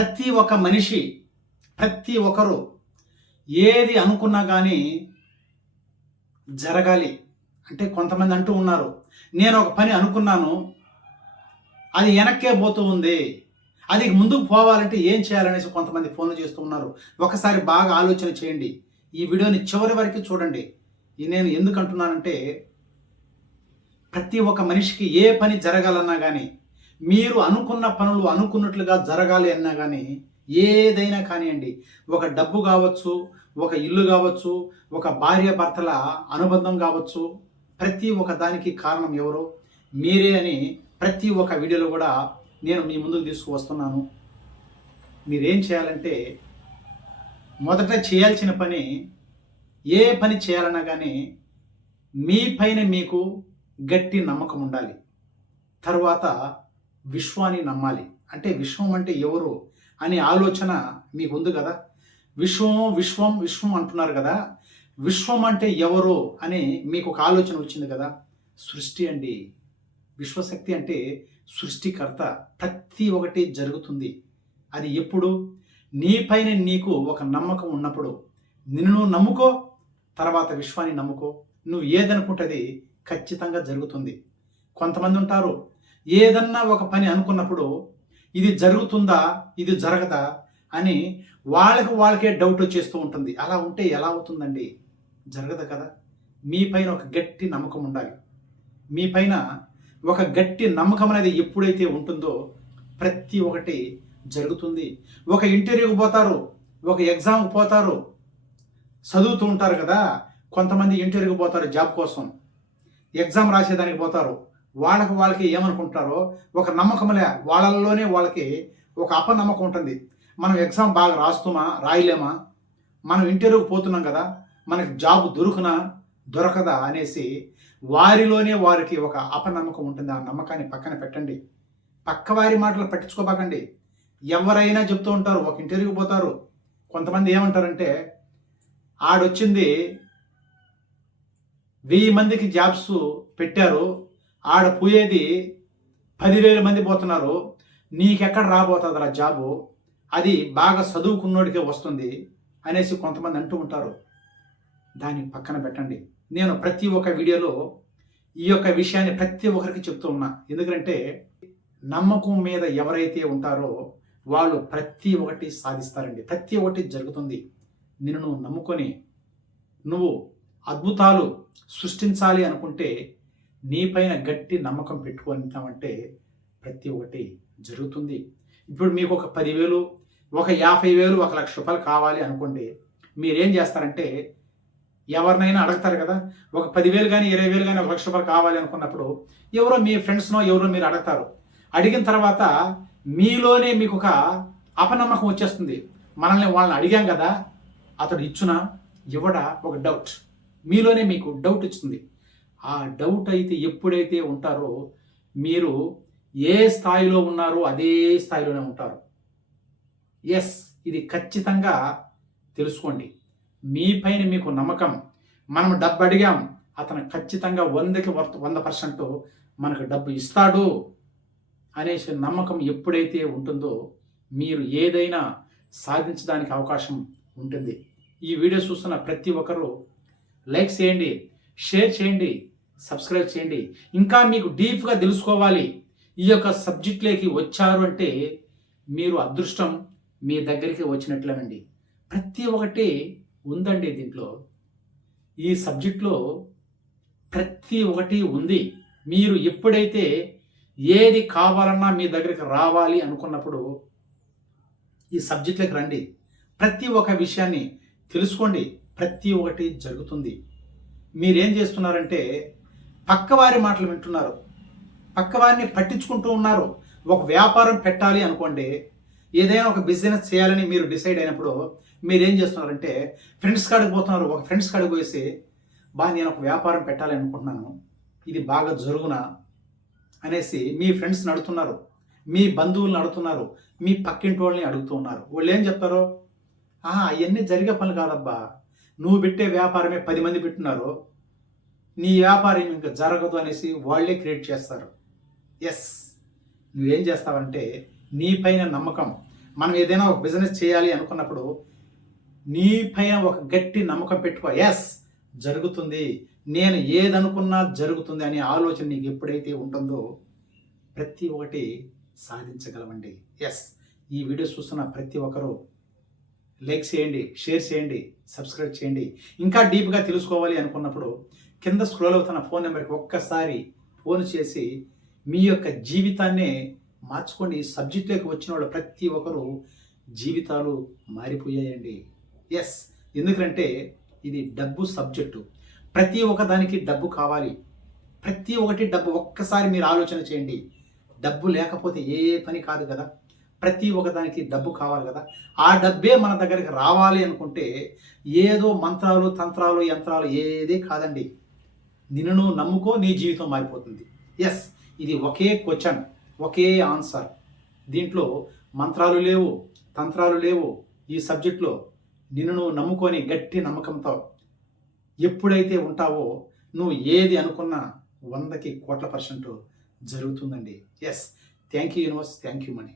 ప్రతి ఒక్క మనిషి, ప్రతి ఒక్కరు ఏది అనుకున్నా కానీ జరగాలి. అంటే కొంతమంది అంటూ ఉన్నారు, నేను ఒక పని అనుకున్నాను, అది వెనక్కే పోతూ ఉంది, అది ముందుకు పోవాలంటే ఏం చేయాలనేసి కొంతమంది ఫోన్లు చేస్తూ ఉన్నారు. ఒకసారి బాగా ఆలోచన చేయండి. ఈ వీడియోని చివరి వరకు చూడండి. నేను ఎందుకు అంటున్నానంటే, ప్రతి ఒక్క మనిషికి ఏ పని జరగాలన్నా కానీ, మీరు అనుకున్న పనులు అనుకున్నట్లుగా జరగాలి అన్నా కానీ, ఏదైనా కానివ్వండి, ఒక డబ్బు కావచ్చు, ఒక ఇల్లు కావచ్చు, ఒక భార్య భర్తల అనుబంధం కావచ్చు, ప్రతి ఒక్క దానికి కారణం ఎవరో మీరే అని ప్రతి ఒక్క వీడియోలో కూడా నేను మీ ముందుకు తీసుకువస్తున్నాను. మీరేం చేయాలంటే, మొదట చేయాల్సిన పని, ఏ పని చేయాలన్నా కానీ మీ పైన మీకు గట్టి నమ్మకం ఉండాలి. తరువాత విశ్వాన్ని నమ్మాలి. అంటే విశ్వం అంటే ఎవరు అనే ఆలోచన మీకు ఉంది కదా. విశ్వం విశ్వం విశ్వం అంటున్నారు కదా. విశ్వం అంటే ఎవరు అని మీకు ఒక ఆలోచన వచ్చింది కదా. సృష్టి అండి. విశ్వశక్తి అంటే సృష్టికర్త. ప్రతి ఒక్కటి జరుగుతుంది. అది ఎప్పుడు? నీ పైన నీకు ఒక నమ్మకం ఉన్నప్పుడు. నిన్ను నమ్ముకో, తర్వాత విశ్వాన్ని నమ్ముకో. నువ్వు ఏదనుకుంటుంది ఖచ్చితంగా జరుగుతుంది. కొంతమంది ఉంటారు, ఏదన్నా ఒక పని అనుకున్నప్పుడు ఇది జరుగుతుందా, ఇది జరగదా అని వాళ్ళకే డౌట్ వచ్చేస్తూ ఉంటుంది. అలా ఉంటే ఎలా అవుతుందండి? జరగదు కదా. మీ పైన ఒక గట్టి నమ్మకం ఉండాలి. మీ పైన ఒక గట్టి నమ్మకం అనేది ఎప్పుడైతే ఉంటుందో ప్రతి ఒక్కటి జరుగుతుంది. ఒక ఇంటర్వ్యూకి పోతారు, ఒక ఎగ్జామ్కి పోతారు, చదువుతూ ఉంటారు కదా. కొంతమంది ఇంటర్వ్యూకి పోతారు జాబ్ కోసం, ఎగ్జామ్ రాసేదానికి పోతారు. వాళ్ళకి ఏమనుకుంటారో ఒక నమ్మకంలే, వాళ్ళల్లోనే వాళ్ళకి ఒక అపనమ్మకం ఉంటుంది. మనం ఎగ్జామ్ బాగా రాస్తుమా, రాయలేమా, మనం ఇంటర్వ్యూకి పోతున్నాం కదా, మనకి జాబ్ దొరకదా అనేసి వారిలోనే వారికి ఒక అపనమ్మకం ఉంటుంది. ఆ నమ్మకాన్ని పక్కన పెట్టండి. పక్కవారి మాటలు పట్టించుకోబాకండి. ఎవరైనా చెప్తూ ఉంటారు, ఒక ఇంటర్వ్యూకి పోతారు, కొంతమంది ఏమంటారంటే, ఆడొచ్చింది 1000 మందికి జాబ్స్ పెట్టారు, ఆడ పోయేది 10,000 మంది పోతున్నారు, నీకెక్కడ రాబోతుందిరా జాబు, అది బాగా చదువుకున్నోడికే వస్తుంది అనేసి కొంతమంది అంటూ ఉంటారు. దాన్ని పక్కన పెట్టండి. నేను ప్రతి ఒక్క వీడియోలో ఈ యొక్క విషయాన్ని ప్రతి ఒక్కరికి చెప్తూ ఉన్నా. ఎందుకంటే నమ్మకం మీద ఎవరైతే ఉంటారో వాళ్ళు ప్రతి ఒక్కటి సాధిస్తారండి. ప్రతి ఒక్కటి జరుగుతుంది. నిన్ను నువ్వు నమ్ముకొని నువ్వు అద్భుతాలు సృష్టించాలి అనుకుంటే నీ పైన గట్టి నమ్మకం పెట్టుకుంటామంటే ప్రతి ఒక్కటి జరుగుతుంది. ఇప్పుడు మీకు ఒక 10,000, ఒక 50,000, 1,00,000 రూపాయలు కావాలి అనుకోండి. మీరేం చేస్తారంటే, ఎవరినైనా అడుగుతారు కదా. ఒక 10,000 కానీ 20,000 కానీ 1,00,000 రూపాయలు కావాలి అనుకున్నప్పుడు ఎవరో మీ ఫ్రెండ్స్నో ఎవరో మీరు అడుగుతారు. అడిగిన తర్వాత మీలోనే మీకు ఒక అపనమ్మకం వచ్చేస్తుంది. వాళ్ళని అడిగాం కదా, అతడు ఇచ్చునా ఇవ్వడా, ఒక డౌట్ మీలోనే మీకు డౌట్ ఇస్తుంది. ఆ డౌట్ అయితే ఎప్పుడైతే ఉంటారో మీరు ఏ స్థాయిలో ఉన్నారో అదే స్థాయిలోనే ఉంటారు. ఎస్, ఇది ఖచ్చితంగా తెలుసుకోండి. మీ పైన మీకు నమ్మకం. మనం డబ్బు అడిగాం, అతను ఖచ్చితంగా 100కి 100% మనకు డబ్బు ఇస్తాడు అనేసి నమ్మకం ఎప్పుడైతే ఉంటుందో మీరు ఏదైనా సాధించడానికి అవకాశం ఉంటుంది. ఈ వీడియో చూస్తున్న ప్రతి ఒక్కరూ లైక్ చేయండి, షేర్ చేయండి, సబ్స్క్రైబ్ చేయండి. ఇంకా మీకు డీప్గా తెలుసుకోవాలి, ఈ యొక్క సబ్జెక్ట్లోకి వచ్చారు అంటే మీరు అదృష్టం మీ దగ్గరికి వచ్చినట్లేనండి. ప్రతి ఒక్కటి ఉందండి దీంట్లో. ఈ సబ్జెక్ట్లో ప్రతి ఒక్కటి ఉంది. మీరు ఎప్పుడైతే ఏది కావాలన్నా మీ దగ్గరికి రావాలి అనుకున్నప్పుడు ఈ సబ్జెక్ట్లోకి రండి. ప్రతి ఒక్క విషయాన్ని తెలుసుకోండి. ప్రతి ఒక్కటి జరుగుతుంది. మీరేం చేస్తున్నారంటే పక్కవారి మాటలు వింటున్నారు, పక్కవారిని పట్టించుకుంటూ ఉన్నారు. ఒక వ్యాపారం పెట్టాలి అనుకోండి, ఏదైనా ఒక బిజినెస్ చేయాలని మీరు డిసైడ్ అయినప్పుడు మీరేం చేస్తున్నారంటే ఫ్రెండ్స్ కాడికి పోతున్నారు. ఒక ఫ్రెండ్స్ కాడికి పోసి, నేను ఒక వ్యాపారం పెట్టాలి అనుకుంటున్నాను, ఇది బాగా జరుగునా అనేసి మీ ఫ్రెండ్స్ని అడుగుతున్నారు, మీ బంధువులను అడుగుతున్నారు, మీ పక్కింటి వాళ్ళని అడుగుతూ ఉన్నారు. వాళ్ళు ఏం చెప్తారు, అవన్నీ జరిగే పనులు కాదబ్బా, నువ్వు పెట్టే వ్యాపారమే 10 మంది పెట్టున్నారు, నీ వ్యాపారం ఇంకా జరగదు అనేసి వాళ్ళే క్రియేట్ చేస్తారు. ఎస్, నువ్వేం చేస్తావంటే నీ పైన నమ్మకం, మనం ఏదైనా ఒక బిజినెస్ చేయాలి అనుకున్నప్పుడు నీ పైన ఒక గట్టి నమ్మకం పెట్టుకో. ఎస్, జరుగుతుంది, నేను ఏదనుకున్నా జరుగుతుంది అనే ఆలోచన నీకు ఎప్పుడైతే ఉంటుందో ప్రతి ఒక్కటి సాధించగలవండి. ఎస్, ఈ వీడియో చూస్తున్న ప్రతి ఒక్కరూ లైక్ చేయండి, షేర్ చేయండి, సబ్స్క్రైబ్ చేయండి. ఇంకా డీప్గా తెలుసుకోవాలి అనుకున్నప్పుడు కింద స్క్రోల్ అవుతున్న ఫోన్ నెంబర్కి ఒక్కసారి ఫోన్ చేసి మీ యొక్క జీవితాన్నే మార్చుకోండి. ఈ సబ్జెక్ట్లోకి వచ్చిన వాళ్ళు ప్రతి ఒక్కరు జీవితాలు మారిపోయాయండి. ఎస్, ఎందుకంటే ఇది డబ్బు సబ్జెక్టు. ప్రతి ఒక్క దానికి డబ్బు కావాలి, ప్రతి ఒక్కటి డబ్బు. ఒక్కసారి మీరు ఆలోచన చేయండి, డబ్బు లేకపోతే ఏ పని కాదు కదా. ప్రతి ఒక్కదానికి డబ్బు కావాలి కదా. ఆ డబ్బే మన దగ్గరికి రావాలి అనుకుంటే ఏదో మంత్రాలు, తంత్రాలు, యంత్రాలు ఏదే కాదండి. నిన్ను నువ్వు నమ్ముకో, నీ జీవితం మారిపోతుంది. ఎస్, ఇది ఒకే క్వశ్చన్, ఒకే ఆన్సర్. దీంట్లో మంత్రాలు లేవు, తంత్రాలు లేవు. ఈ సబ్జెక్ట్లో నిన్ను నువ్వు నమ్ముకొని గట్టి నమ్మకంతో ఎప్పుడైతే ఉంటావో నువ్వు ఏది అనుకున్నా 100కి కోట్ల % జరుగుతుందండి. Yes, thank you universe, thank you money.